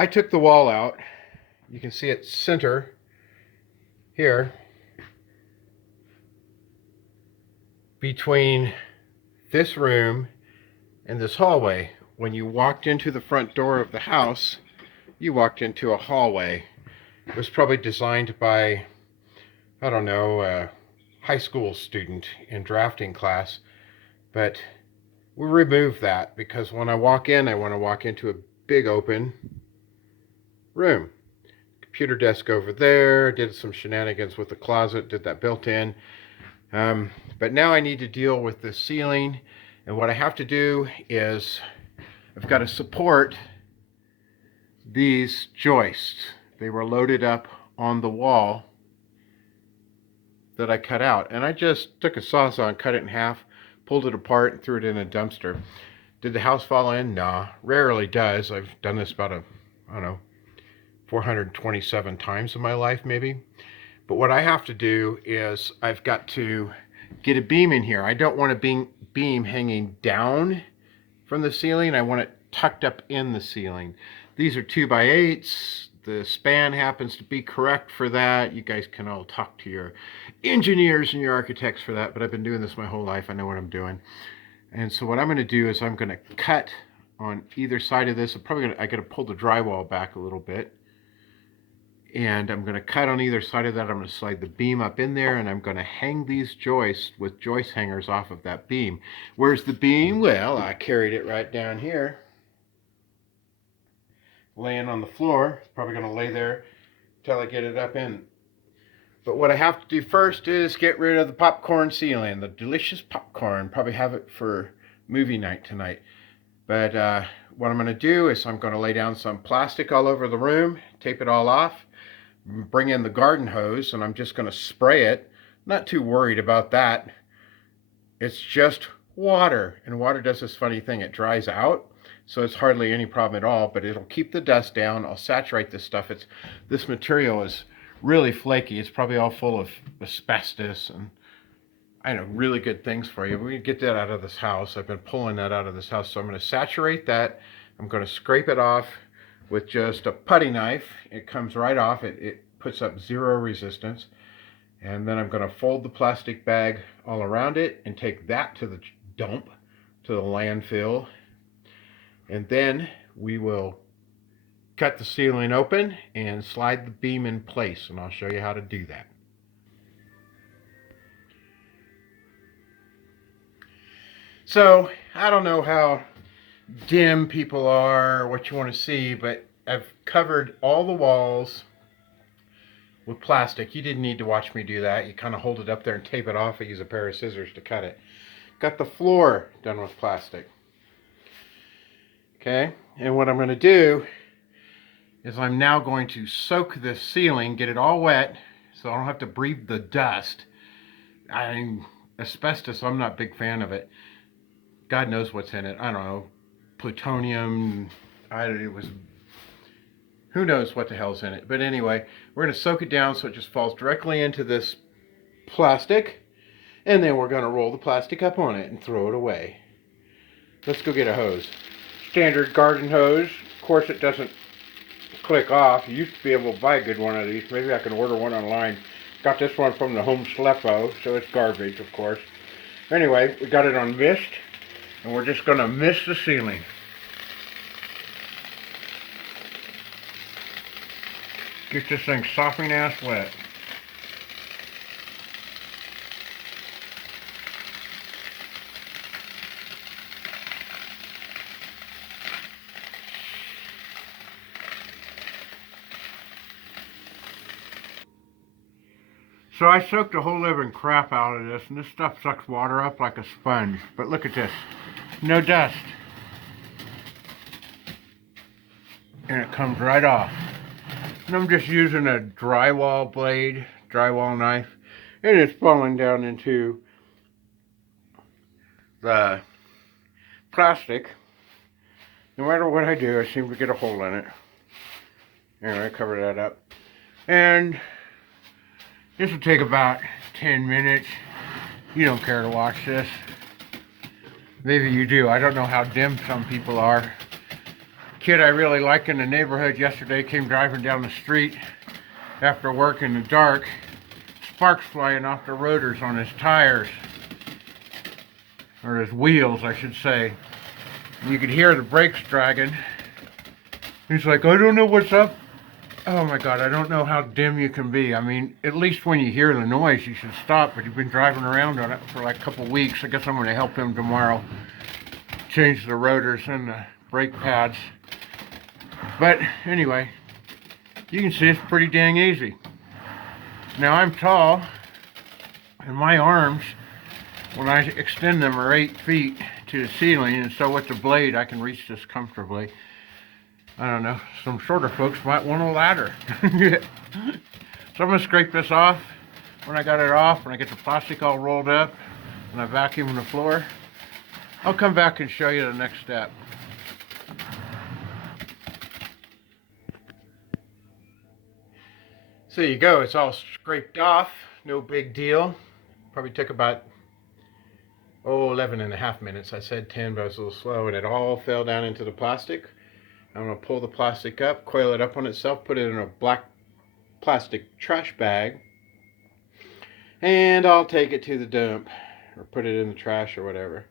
I took the wall out. You can see it center here between this room and this hallway. When you walked into the front door of the house, you walked into a hallway. It was probably designed by, I don't know, a high school student in drafting class, but we removed that because when I walk in, I want to walk into a big open room. Computer desk over there, did some shenanigans with the closet, did that built in. But now I need to deal with the ceiling, and what I have to do is I've got to support these joists. They were loaded up on the wall that I cut out, and I just took a sawzall and cut it in half, pulled it apart, and threw it in a dumpster. Did the house fall in? Nah, rarely does. I've done this about I don't know, 427 times in my life maybe. But what I have to do is I've got to get a beam in here. I don't want a beam hanging down from the ceiling. I want it tucked up in the ceiling. These are 2x8s. The span happens to be correct for that. You guys can all talk to your engineers and your architects for that, but I've been doing this my whole life. I know what I'm doing. And so what I'm going to do is I'm going to cut on either side of this. I got to pull the drywall back a little bit. And I'm going to cut on either side of that. I'm going to slide the beam up in there, and I'm going to hang these joists with joist hangers off of that beam. Where's the beam? Well, I carried it right down here, laying on the floor. It's probably going to lay there until I get it up in. But what I have to do first is get rid of the popcorn ceiling, the delicious popcorn. Probably have it for movie night tonight. But what I'm going to do is I'm going to lay down some plastic all over the room, tape it all off, bring in the garden hose, and I'm just going to spray it. Not too worried about that. It's just water, and water does this funny thing. It dries out, so it's hardly any problem at all, but it'll keep the dust down. I'll saturate this stuff. This material is really flaky. It's probably all full of asbestos and I know, really good things for you. We get that out of this house. I've been pulling that out of this house, so I'm going to saturate that. I'm going to scrape it off with just a putty knife. It comes right off. It puts up zero resistance. And then I'm going to fold the plastic bag all around it and take that to the dump, to the landfill. And then we will cut the ceiling open and slide the beam in place, and I'll show you how to do that. So, I don't know how dim people are, what you want to see, but I've covered all the walls with plastic. You didn't need to watch me do that. You kind of hold it up there and tape it off. I use a pair of scissors to cut it. Got the floor done with plastic. Okay, and what I'm going to do is I'm now going to soak this ceiling, get it all wet, so I don't have to breathe the dust. Asbestos, I'm not a big fan of it. God knows what's in it. I don't know. Plutonium. Who knows what the hell's in it. But anyway, we're going to soak it down so it just falls directly into this plastic. And then we're going to roll the plastic up on it and throw it away. Let's go get a hose. Standard garden hose. Of course, it doesn't click off. You used to be able to buy a good one of these. Maybe I can order one online. Got this one from the Home Slepo, so it's garbage, of course. Anyway, we got it on mist. And we're just going to mist the ceiling. Get this thing sopping ass wet. So I soaked the whole living crap out of this, and this stuff sucks water up like a sponge. But look at this. No dust. And it comes right off. And I'm just using a drywall blade, drywall knife, and it's falling down into the plastic. No matter what I do, I seem to get a hole in it. Anyway, cover that up. And this will take about 10 minutes. You don't care to watch this. Maybe you do. I don't know how dim some people are. kid I really like in the neighborhood yesterday came driving down the street after work in the dark. Sparks flying off the rotors on his tires. Or his wheels, I should say. You could hear the brakes dragging. He's like, I don't know what's up. Oh my God, I don't know how dim you can be. I mean, at least when you hear the noise, you should stop. But you've been driving around on it for like a couple weeks. I guess I'm going to help him tomorrow. Change the rotors and the brake pads. But anyway, you can see it's pretty dang easy. Now I'm tall, and my arms, when I extend them, are 8 feet to the ceiling, and so with the blade I can reach this comfortably. I don't know, some shorter folks might want a ladder. So I'm going to scrape this off. When I got it off, when I get the plastic all rolled up, and I vacuum the floor, I'll come back and show you the next step. So there you go, it's all scraped off, no big deal. Probably took about 11 and a half minutes. I said 10, but I was a little slow, and it all fell down into the plastic. I'm going to pull the plastic up, coil it up on itself, put it in a black plastic trash bag, and I'll take it to the dump, or put it in the trash or whatever.